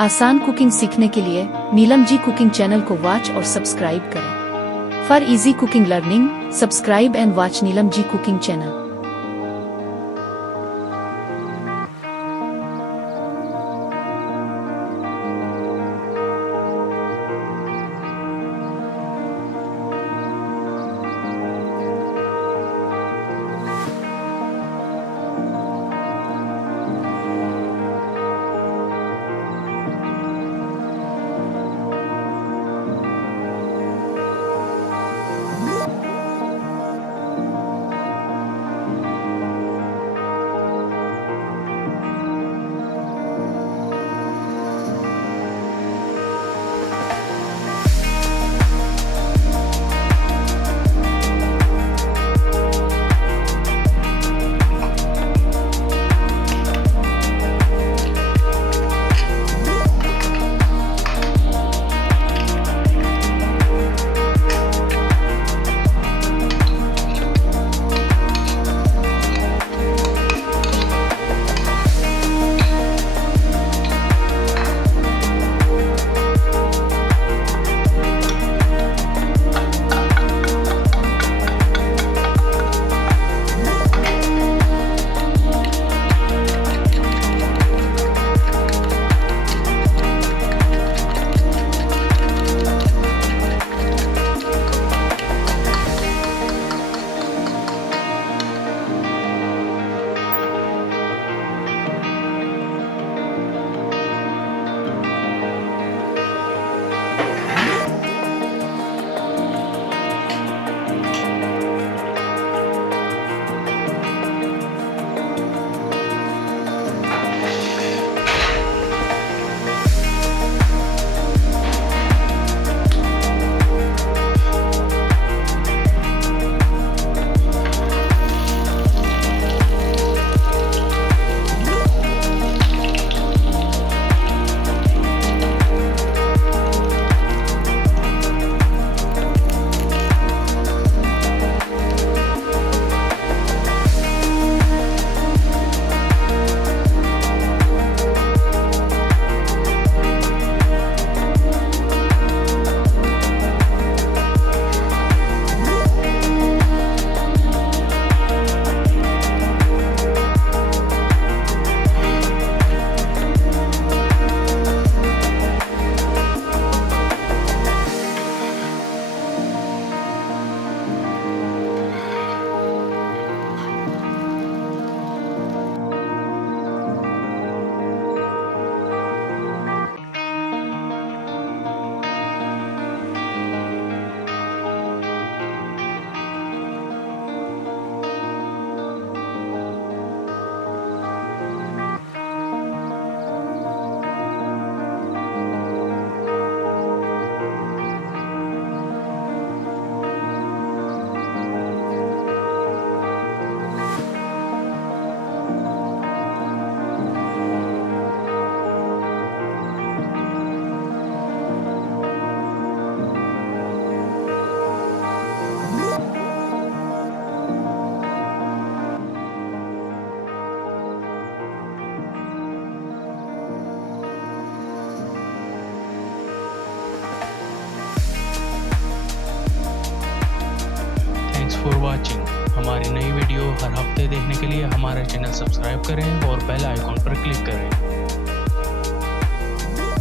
आसान कुकिंग सीखने के लिए नीलम जी कुकिंग चैनल को वॉच और सब्सक्राइब करें। For easy cooking learning, subscribe and watch Neelam ji cooking channel. For watching. हमारी नई वीडियो हर हफ्ते देखने के लिए हमारा चैनल सब्सक्राइब करें और बेल आइकॉन पर क्लिक करें।